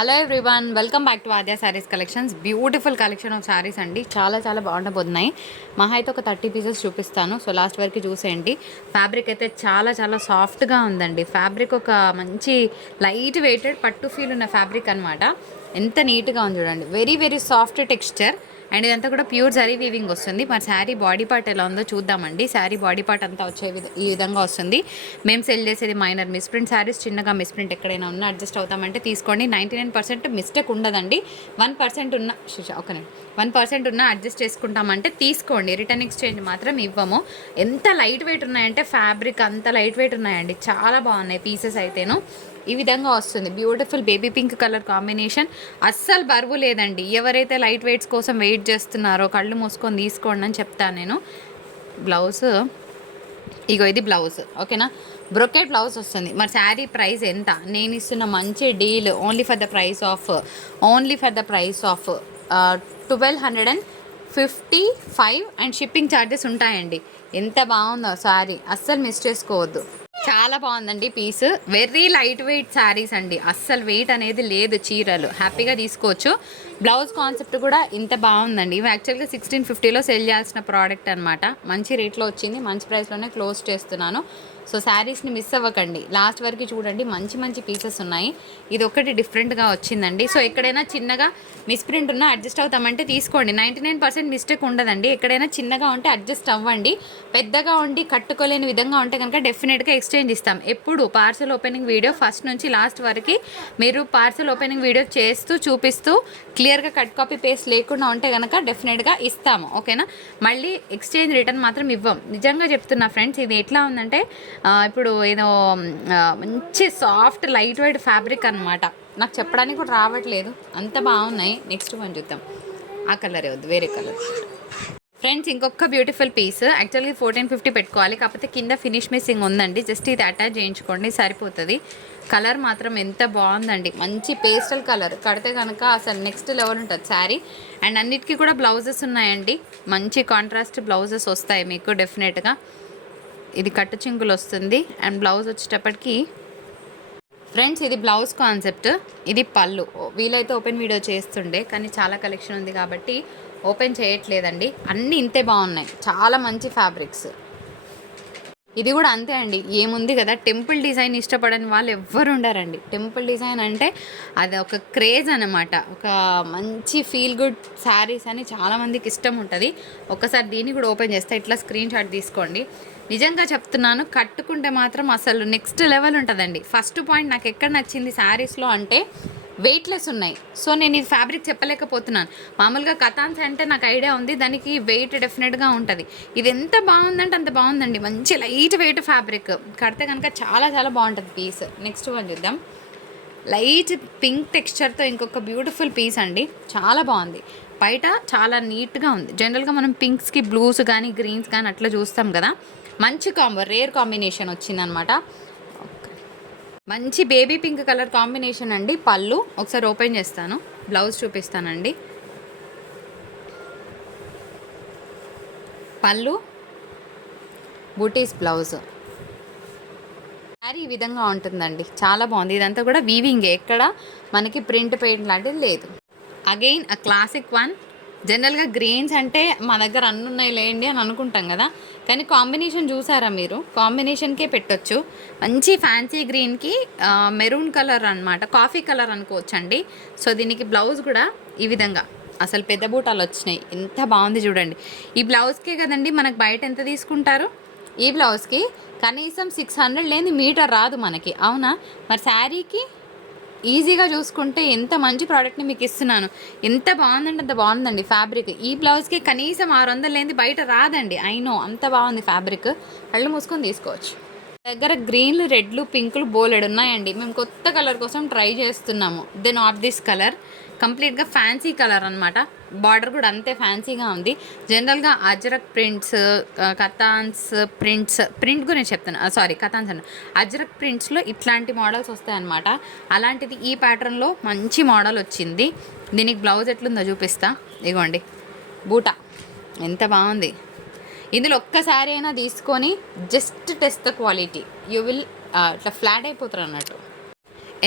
Hello everyone, welcome back to Aadya saris collections. Beautiful collection of saris అండి. చాలా బాగుండబోతున్నాయి. మహా అయితే ఒక 30 పీసెస్ చూపిస్తాను. సో లాస్ట్ వరకు చూసేయండి. ఫ్యాబ్రిక్ అయితే చాలా సాఫ్ట్గా ఉందండి. ఫ్యాబ్రిక్ ఒక మంచి లైట్ వెయిటెడ్ పట్టు ఫీల్ ఉన్న ఫ్యాబ్రిక్ అనమాట. ఎంత నీట్గా ఉంది చూడండి. వెరీ సాఫ్ట్ టెక్స్చర్ అండ్ ఇదంతా కూడా ప్యూర్ జరీ వీవింగ్ వస్తుంది. మరి శారీ బాడీ పార్ట్ ఎలా ఉందో చూద్దామండి. శారీ బాడీ పార్ట్ అంతా ఈ విధంగా వస్తుంది. మేము సెల్ చేసేది మైనర్ మిస్ప్రింట్ శారీస్. చిన్నగా మిస్ప్రింట్ ఎక్కడైనా ఉన్నా అడ్జస్ట్ అవుతామంటే తీసుకోండి. 99% మిస్టేక్ ఉండదండి. 1% ఉన్న ఓకే 1% ఉన్న అడ్జస్ట్ చేసుకుంటామంటే తీసుకోండి. రిటర్న్ ఎక్స్చేంజ్ మాత్రం ఇవ్వము. ఎంత లైట్ వెయిట్ ఉన్నాయంటే ఫ్యాబ్రిక్ అంత లైట్ వెయిట్ ఉన్నాయండి. చాలా బాగున్నాయి పీసెస్ అయితేను. ఈ విధంగా వస్తుంది. Beautiful baby pink colour combination. అస్సలు బరువు లేదండి. ఎవరైతే లైట్ వెయిట్స్ కోసం వెయిట్ చేస్తున్నారో కళ్ళు మూసుకొని తీసుకోండి అని చెప్తాను నేను. బ్లౌజ్ ఇగో ఇది బ్లౌజ్, ఓకేనా. బ్రొకెట్ బ్లౌజ్ వస్తుంది. మరి శారీ ప్రైస్ ఎంత? నేను ఇస్తున్న మంచి deal only for the price of 1255 and shipping charges ఉంటాయండి. ఎంత బాగుందో శారీ, అస్సలు మిస్ చేసుకోవద్దు. చాలా బాగుందండి piece. Very light weight saris అండి. అస్సలు వెయిట్ అనేది లేదు. చీరలు హ్యాపీగా తీసుకోవచ్చు. బ్లౌజ్ కాన్సెప్ట్ కూడా ఇంత బాగుందండి. ఇవి యాక్చువల్గా 1650లో సెల్ చేయాల్సిన ప్రోడక్ట్ అనమాట. మంచి రేట్లో వచ్చింది. మంచి ప్రైస్లోనే క్లోజ్ చేస్తున్నాను. సో శారీస్ని మిస్ అవ్వకండి. లాస్ట్ వరకు చూడండి. మంచి పీసెస్ ఉన్నాయి. ఇది ఒకటి డిఫరెంట్గా వచ్చిందండి. సో ఎక్కడైనా చిన్నగా మిస్ప్రింట్ ఉన్నా అడ్జస్ట్ అవుతామంటే తీసుకోండి. 99% మిస్టేక్ ఉండదండి. ఎక్కడైనా చిన్నగా ఉంటే అడ్జస్ట్ అవ్వండి. పెద్దగా ఉండి కట్టుకోలేని విధంగా ఉంటే కనుక డెఫినెట్గా ఎక్స్చేంజ్ ఇస్తాం. ఎప్పుడు పార్సల్ ఓపెనింగ్ వీడియో ఫస్ట్ నుంచి లాస్ట్ వరకు మీరు పార్సల్ ఓపెనింగ్ వీడియో చేస్తూ చూపిస్తూ క్లియర్గా కట్ కాపీ పేస్ట్ లేకుండా ఉంటే కనుక డెఫినెట్గా ఇస్తాము, ఓకేనా. మళ్ళీ ఎక్స్చేంజ్ రిటర్న్ మాత్రం ఇవ్వం. నిజంగా చెప్తున్నా ఫ్రెండ్స్. ఇది ఎట్లా ఉందంటే ఇప్పుడు ఏదో మంచి సాఫ్ట్ లైట్ వెయిట్ ఫ్యాబ్రిక్ అనమాట. నాకు చెప్పడానికి కూడా రావట్లేదు, అంత బాగున్నాయి. నెక్స్ట్ వన్ చూద్దాం. ఆ కలరే వద్దు, వేరే కలర్. ఫ్రెండ్స్ ఇంకొక బ్యూటిఫుల్ పీస్. యాక్చువల్గా 1450 పెట్టుకోవాలి, కాకపోతే కింద ఫినిష్ మిస్సింగ్ ఉందండి. జస్ట్ ఇది అటాచ్ చేయించుకోండి సరిపోతుంది. కలర్ మాత్రం ఎంత బాగుందండి. మంచి పేస్టల్ కలర్. కడితే కనుక అసలు నెక్స్ట్ లెవెల్ ఉంటుంది శారీ. అండ్ అన్నిటికీ కూడా బ్లౌజెస్ ఉన్నాయండి. మంచి కాంట్రాస్ట్ బ్లౌజెస్ వస్తాయి మీకు డెఫినెట్గా. ఇది కట్టు చింగులు వస్తుంది. అండ్ బ్లౌజ్ వచ్చేటప్పటికి ఫ్రెండ్స్ ఇది బ్లౌజ్ కాన్సెప్ట్. ఇది పళ్ళు. వీలైతే ఓపెన్ వీడియో చేస్తుండే, కానీ చాలా కలెక్షన్ ఉంది కాబట్టి ఓపెన్ చేయట్లేదండి. అన్నీ ఇంతే బాగున్నాయి. చాలా మంచి ఫ్యాబ్రిక్స్. ఇది కూడా అంతే అండి. ఏముంది కదా, టెంపుల్ డిజైన్ ఇష్టపడని వాళ్ళు ఎవ్వరు ఉండరండి. టెంపుల్ డిజైన్ అంటే అది ఒక క్రేజ్ అనమాట. ఒక మంచి ఫీల్ గుడ్ శారీస్ అని చాలామందికి ఇష్టం ఉంటుంది. ఒక్కసారి దీన్ని కూడా ఓపెన్ చేస్తే ఇట్లా స్క్రీన్ షాట్ తీసుకోండి. నిజంగా చెప్తున్నాను, కట్టుకుంటే మాత్రం అసలు నెక్స్ట్ లెవెల్ ఉంటుందండి. ఫస్ట్ పాయింట్ నాకు ఎక్కడ నచ్చింది శారీస్లో అంటే వెయిట్లెస్ ఉన్నాయి. సో నేను ఇది ఫ్యాబ్రిక్ చెప్పలేకపోతున్నాను. మామూలుగా కథాన్స్ అంటే నాకు ఐడియా ఉంది, దానికి వెయిట్ డెఫినెట్గా ఉంటుంది. ఇది ఎంత బాగుందంటే అంత బాగుందండి. మంచి లైట్ వెయిట్ ఫ్యాబ్రిక్. కడితే కనుక చాలా బాగుంటుంది పీస్. నెక్స్ట్ వన్ చూద్దాం. లైట్ పింక్ టెక్స్చర్తో ఇంకొక బ్యూటిఫుల్ పీస్ అండి. చాలా బాగుంది. బయట చాలా నీట్గా ఉంది. జనరల్గా మనం పింక్స్కి బ్లూస్ కానీ గ్రీన్స్ కానీ అట్లా చూస్తాం కదా. మంచి రేర్ కాంబినేషన్ వచ్చిందనమాట. మంచి బేబీ పింక్ కలర్ కాంబినేషన్ అండి. పళ్ళు ఒకసారి ఓపెన్ చేస్తాను, బ్లౌజ్ చూపిస్తానండి. పళ్ళు, బూటీస్ బ్లౌజ్. శారీ ఈ విధంగా ఉంటుందండి. చాలా బాగుంది. ఇదంతా కూడా వీవింగ్, ఎక్కడ మనకి ప్రింట్ పెయింట్ లాంటిది లేదు. Again a classic one. జనరల్గా గ్రీన్స్ అంటే మా దగ్గర అన్నీ ఉన్నాయి లేండి అని అనుకుంటాం కదా, కానీ కాంబినేషన్ చూసారా మీరు? కాంబినేషన్కే పెట్టొచ్చు. మంచి ఫ్యాన్సీ గ్రీన్కి మెరూన్ కలర్ అనమాట, కాఫీ కలర్ అనుకోవచ్చు అండి. సో దీనికి బ్లౌజ్ కూడా ఈ విధంగా అసలు పెద్ద బూటాలు వచ్చినాయి. ఎంత బాగుంది చూడండి. ఈ బ్లౌజ్కే కదండి మనకు బయట ఎంత తీసుకుంటారు? ఈ బ్లౌజ్కి కనీసం 600 లేని మీటర్ రాదు మనకి, అవునా? మరి శారీకి ఈజీగా చూసుకుంటే ఎంత మంచి ప్రోడక్ట్ని మీకు ఇస్తున్నాను. ఎంత బాగుందంటే అంత బాగుందండి ఫ్యాబ్రిక్. ఈ బ్లౌజ్కి కనీసం 600 లేనిది బయట రాదండి. అయినో అంత బాగుంది ఫ్యాబ్రిక్. కళ్ళు మూసుకొని తీసుకోవచ్చు. దగ్గర గ్రీన్లు, రెడ్లు, పింకులు బోలెడు ఉన్నాయండి. మేము కొత్త కలర్ కోసం ట్రై చేస్తున్నాము. దెన్ ఆఫ్ దిస్ కలర్ కంప్లీట్గా ఫ్యాన్సీ కలర్ అనమాట. బార్డర్ కూడా అంతే ఫ్యాన్సీగా ఉంది. జనరల్గా అజ్రక్ ప్రింట్స్, కథాన్స్ ప్రింట్ గురించి చెప్తాను, సారీ కథాన్స్ అన్న, అజ్రక్ ప్రింట్స్లో ఇట్లాంటి మోడల్స్ వస్తాయన్నమాట. అలాంటిది ఈ ప్యాటర్న్లో మంచి మోడల్ వచ్చింది. దీనికి బ్లౌజ్ ఎట్లుందో చూపిస్తా. ఇగోండి బూటా ఎంత బాగుంది. ఇందులో ఒక్కసారి అయినా తీసుకొని just test the quality. You will ఇట్లా ఫ్లాట్ అయిపోతారు అన్నట్టు.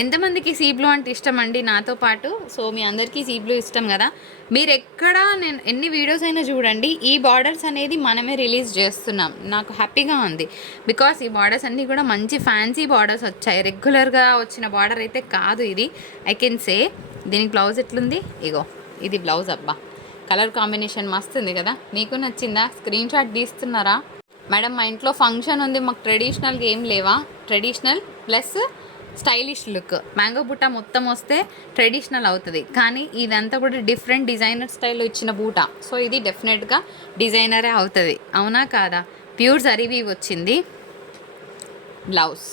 ఎంతమందికి సీ బ్లూ అంటే ఇష్టం అండి నాతో పాటు? సో మీ అందరికీ సీ బ్లూ ఇష్టం కదా. మీరు ఎక్కడ నేను ఎన్ని వీడియోస్ అయినా చూడండి, ఈ బార్డర్స్ అనేది మనమే రిలీజ్ చేస్తున్నాం. నాకు హ్యాపీగా ఉంది బికాస్ ఈ బార్డర్స్ అన్నీ కూడా మంచి ఫ్యాన్సీ బార్డర్స్ వచ్చాయి. రెగ్యులర్గా వచ్చిన బార్డర్ అయితే కాదు ఇది. I can say. దీనికి బ్లౌజ్ ఎట్లుంది? ఇగో ఇది బ్లౌజ్. అబ్బా కలర్ కాంబినేషన్ మస్తు ఉంది కదా. మీకు నచ్చిందా? Screen shot తీస్తున్నారా? మేడం మా ఇంట్లో ఫంక్షన్ ఉంది, మాకు ట్రెడిషనల్గా ఏం లేవా? Traditional plus stylish look. Mango బూటా మొత్తం వస్తే ట్రెడిషనల్ అవుతుంది, కానీ ఇదంతా కూడా డిఫరెంట్ డిజైనర్ స్టైల్లో ఇచ్చిన బూటా. సో ఇది డెఫినెట్గా డిజైనరే అవుతుంది, అవునా కాదా? ప్యూర్ జరీవి వచ్చింది. Blouse,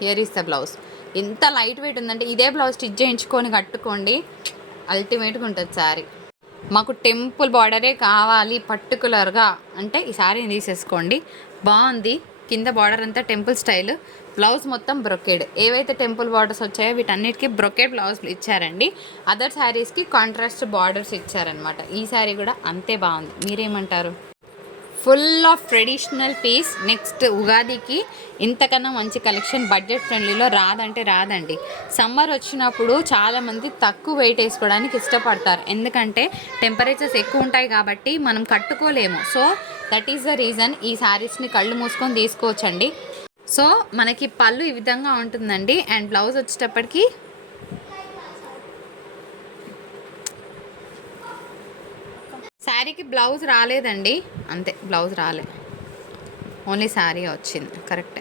here is the blouse. ఎంత లైట్ వెయిట్ ఉందంటే ఇదే బ్లౌజ్ స్టిచ్ చేయించుకొని కట్టుకోండి, అల్టిమేట్గా ఉంటుంది శారీ. మాకు టెంపుల్ బార్డరే కావాలి పర్టికులర్గా అంటే ఈ శారీని తీసేసుకోండి. బాగుంది, కింద బార్డర్ అంతా టెంపుల్ స్టైల్, బ్లౌజ్ మొత్తం బ్రొకేడ్. ఏవైతే టెంపుల్ బార్డర్స్ వచ్చాయో వీటన్నిటికీ బ్రొకేడ్ బ్లౌజ్లు ఇచ్చారండి. అదర్ శారీస్కి కాంట్రాస్ట్ బార్డర్స్ ఇచ్చారనమాట. ఈ శారీ కూడా అంతే బాగుంది. మీరేమంటారు? Full of traditional piece. Next ఉగాదికి ఇంతకన్నా మంచి కలెక్షన్ బడ్జెట్ ఫ్రెండ్లీలో రాదంటే రాదండి. సమ్మర్ వచ్చినప్పుడు చాలామంది తక్కువ వెయిట్ వేసుకోవడానికి ఇష్టపడతారు, ఎందుకంటే టెంపరేచర్స్ ఎక్కువ ఉంటాయి కాబట్టి మనం కట్టుకోలేము. So that is the reason ఈ శారీస్ని కళ్ళు మూసుకొని తీసుకోవచ్చండి. సో మనకి పళ్ళు ఈ విధంగా ఉంటుందండి. అండ్ బ్లౌజ్ వచ్చేటప్పటికి శారీకి బ్లౌజ్ రాలేదండి, అంతే. బ్లౌజ్ రాలే, ఓన్లీ శారీ వచ్చింది. కరెక్టే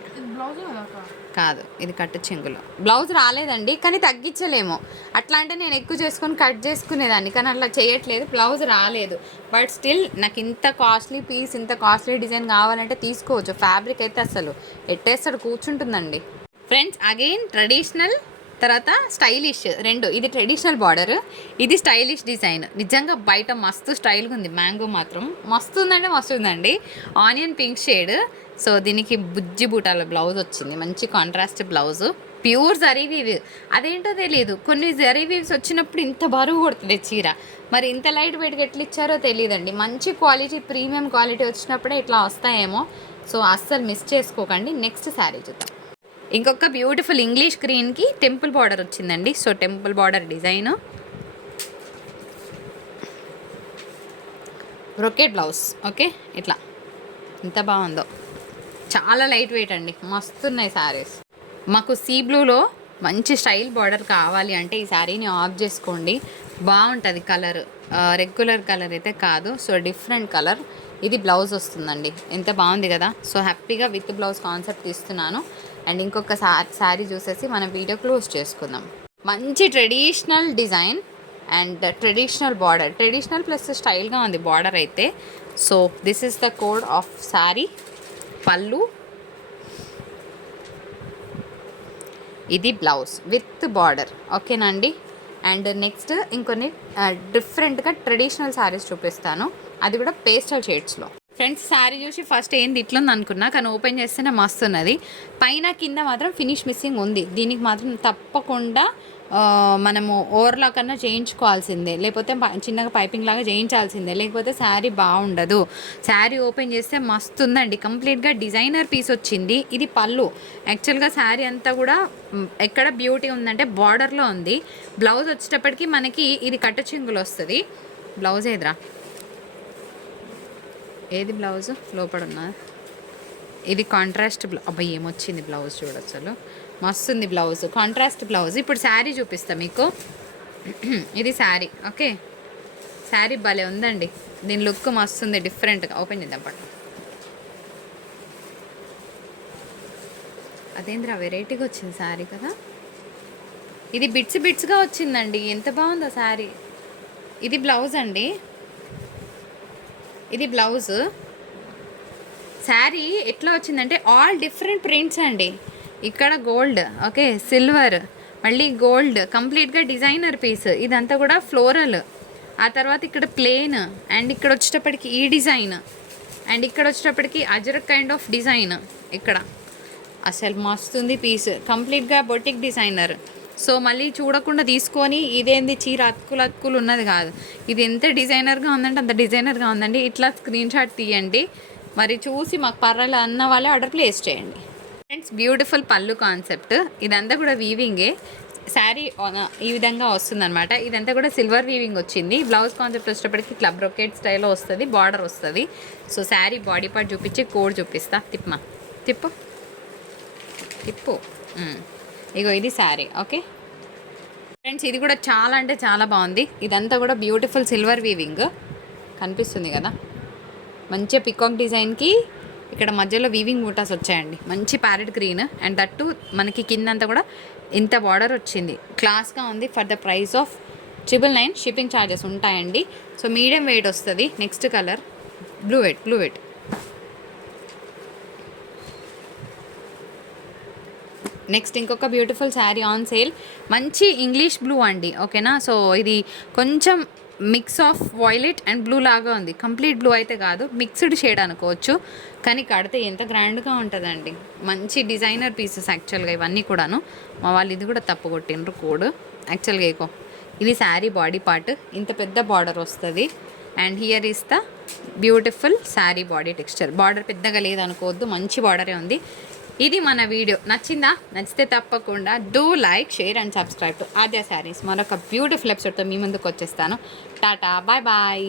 కాదు, ఇది కట్టు చెంగులో. బ్లౌజ్ రాలేదండి, కానీ తగ్గించలేము. అట్లా అంటే నేను ఎక్కువ చేసుకొని కట్ చేసుకునేదాన్ని, కానీ అట్లా చేయట్లేదు. బ్లౌజ్ రాలేదు, బట్ స్టిల్ నాకు ఇంత కాస్ట్లీ పీస్, ఇంత కాస్ట్లీ డిజైన్ కావాలంటే తీసుకోవచ్చు. ఫ్యాబ్రిక్ అయితే అసలు ఎట్టేస్తాడు, కూర్చుంటుందండి. ఫ్రెండ్స్ అగైన్ ట్రెడిషనల్ తర్వాత స్టైలిష్ రెండు. ఇది ట్రెడిషనల్ బార్డర్, ఇది స్టైలిష్ డిజైన్. నిజంగా బయట మస్తు స్టైల్గా ఉంది. మ్యాంగో మాత్రం మస్తు ఉందంటే మస్తు ఉందండి. Onion pink shade. సో దీనికి బుజ్జి బూటాల బ్లౌజ్ వచ్చింది, మంచి contrast blouse. Pure zari weave. అదేంటో తెలియదు, కొన్ని జరీ వీవ్స్ వచ్చినప్పుడు ఇంత బరువు కొడుతుంది చీర. మరి ఇంత లైట్ వెయిట్గా ఎట్లా ఇచ్చారో తెలియదండి. మంచి క్వాలిటీ, ప్రీమియం క్వాలిటీ వచ్చినప్పుడే ఇట్లా వస్తాయేమో. సో అస్సలు మిస్ చేసుకోకండి. నెక్స్ట్ శారీ చూద్దాం. ఇంకొక బ్యూటిఫుల్ ఇంగ్లీష్ గ్రీన్కి టెంపుల్ బార్డర్ వచ్చిందండి. So temple border design, brocade blouse. Okay, ఇట్లా ఎంత బాగుందో. చాలా లైట్ వెయిట్ అండి, మస్తున్నాయి శారీస్. మాకు సీ బ్లూలో మంచి స్టైల్ బార్డర్ కావాలి అంటే ఈ శారీని ఆఫ్ చేసుకోండి, బాగుంటుంది. కలర్ రెగ్యులర్ కలర్ అయితే కాదు, సో డిఫరెంట్ కలర్. ఇది బ్లౌజ్ వస్తుందండి, ఎంత బాగుంది కదా. సో హ్యాపీగా విత్ బ్లౌజ్ కాన్సెప్ట్ ఇస్తున్నాను. అండ్ ఇంకొక శారీ చూసేసి మనం వీడియో క్లోజ్ చేసుకుందాం. మంచి traditional design and traditional border, traditional plus స్టైల్గా ఉంది బార్డర్ అయితే. So this is the code of sari. పళ్ళు, ఇది బ్లౌజ్ విత్ బార్డర్. ఓకేనండి. అండ్ నెక్స్ట్ ఇంకొన్ని డిఫరెంట్గా ట్రెడిషనల్ శారీస్ చూపిస్తాను, అది కూడా పేస్టల్ షేడ్స్లో. ఫ్రెండ్స్ శారీ చూసి ఫస్ట్ ఏంది ఇట్లుంది అనుకున్నా, కానీ ఓపెన్ చేస్తేనే మస్తు ఉన్నది. పైన కింద మాత్రం ఫినిష్ మిస్సింగ్ ఉంది. దీనికి మాత్రం తప్పకుండా మనము ఓవర్లా కన్నా చేయించుకోవాల్సిందే, లేకపోతే చిన్నగా పైపింగ్ లాగా చేయించాల్సిందే, లేకపోతే శారీ బాగుండదు. శారీ ఓపెన్ చేస్తే మస్తు ఉందండి, కంప్లీట్గా డిజైనర్ పీస్ వచ్చింది. ఇది పళ్ళు. యాక్చువల్గా శారీ అంతా కూడా ఎక్కడ బ్యూటీ ఉందంటే బార్డర్లో ఉంది. బ్లౌజ్ వచ్చేటప్పటికి మనకి ఇది కట్ట చెంగులు వస్తుంది. బ్లౌజ్ ఏదిరా, ఏది బ్లౌజ్ లోపల ఉన్నది? ఇది కాంట్రాస్ట్ అబ్బాయి ఏమొచ్చింది బ్లౌజ్ చూడొచ్చు, అసలు మస్తుంది బ్లౌజ్, కాంట్రాస్ట్ బ్లౌజ్. ఇప్పుడు శారీ చూపిస్తా మీకు. ఇది శారీ. ఓకే, శారీ భలే ఉందండి, దీని లుక్ మస్తుంది డిఫరెంట్గా. ఓపెన్ చేద్దాం పట్టు. అదేంద్రా వెరైటీగా వచ్చింది శారీ కదా. ఇది బిట్స్ బిట్స్గా వచ్చిందండి, ఎంత బాగుందో శారీ. ఇది బ్లౌజ్ అండి, ఇది బ్లౌజ్. శారీ ఎట్లా వచ్చిందంటే ఆల్ డిఫరెంట్ ప్రింట్స్ అండి. ఇక్కడ గోల్డ్, ఓకే, సిల్వర్, మళ్ళీ గోల్డ్, కంప్లీట్గా డిజైనర్ పీస్. ఇదంతా కూడా ఫ్లోరల్. ఆ తర్వాత ఇక్కడ ప్లెయిన్, అండ్ ఇక్కడ వచ్చేటప్పటికి ఈ డిజైన్, అండ్ ఇక్కడ వచ్చేటప్పటికి అజరక్ కైండ్ ఆఫ్ డిజైన్. ఇక్కడ అసలు మస్తుంది పీస్, కంప్లీట్గా బొటిక్ డిజైనర్. సో మళ్ళీ చూడకుండా తీసుకొని ఇదేంది చీర అతుకులు అతుకులు ఉన్నది కాదు, ఇది ఎంత డిజైనర్గా ఉందంటే అంత డిజైనర్గా ఉందండి. ఇట్లా స్క్రీన్ షాట్ తీయండి, మరి చూసి మాకు పర్వాలేదు అన్న వాళ్ళే ఆర్డర్ ప్లేస్ చేయండి. ఫ్రెండ్స్ బ్యూటిఫుల్ పళ్ళు కాన్సెప్ట్, ఇదంతా కూడా వీవింగే. శారీ ఈ విధంగా వస్తుంది అనమాట. ఇదంతా కూడా సిల్వర్ వీవింగ్ వచ్చింది. బ్లౌజ్ కాన్సెప్ట్ వచ్చేటప్పటికి ఇట్లా బ్రొకెట్ స్టైల్లో వస్తుంది, బార్డర్ వస్తుంది. సో శారీ బాడీ పార్ట్ చూపించి కోడ్ చూపిస్తా. తిప్పు తిప్పు. ఇగో ఇది శారీ. ఓకే ఫ్రెండ్స్, ఇది కూడా చాలా అంటే చాలా బాగుంది. ఇదంతా కూడా బ్యూటిఫుల్ సిల్వర్ వీవింగ్ కనిపిస్తుంది కదా. మంచిగా పికాక్ డిజైన్కి ఇక్కడ మధ్యలో వీవింగ్ బూటాస్ వచ్చాయండి. మంచి ప్యారెట్ గ్రీన్ అండ్ దట్టు మనకి కిందంతా కూడా ఇంత బార్డర్ వచ్చింది. క్లాస్గా ఉంది. For the price of 999 shipping charges ఉంటాయండి. సో మీడియం వెయిట్ వస్తుంది. Next colour blue weight. Next ఇంకొక బ్యూటిఫుల్ శారీ ఆన్ సేల్. మంచి ఇంగ్లీష్ బ్లూ అండి. ఓకేనా. సో ఇది కొంచెం mix of violet and blue లాగా ఉంది. కంప్లీట్ బ్లూ అయితే కాదు, మిక్స్డ్ షేడ్ అనుకోవచ్చు. కానీ కడితే ఎంత గ్రాండ్గా ఉంటుందండి. మంచి డిజైనర్ పీసెస్ యాక్చువల్గా ఇవన్నీ కూడాను. మా వాళ్ళు ఇది కూడా తప్పు కొట్టిండ్రు కోడ్. యాక్చువల్గా ఇది శారీ బాడీ పార్ట్. ఇంత పెద్ద బార్డర్ వస్తుంది. And here is the beautiful sari body texture. Border పెద్దగా లేదనుకోవద్దు, మంచి బార్డరే ఉంది. ఇది మన వీడియో నచ్చిందా? నచ్చితే తప్పకుండా do like, share and subscribe to Aadya saris. మరొక బ్యూటిఫుల్ ఎపిసోడ్తో మీ ముందుకు వచ్చేస్తాను. టాటా, బాయ్ బాయ్.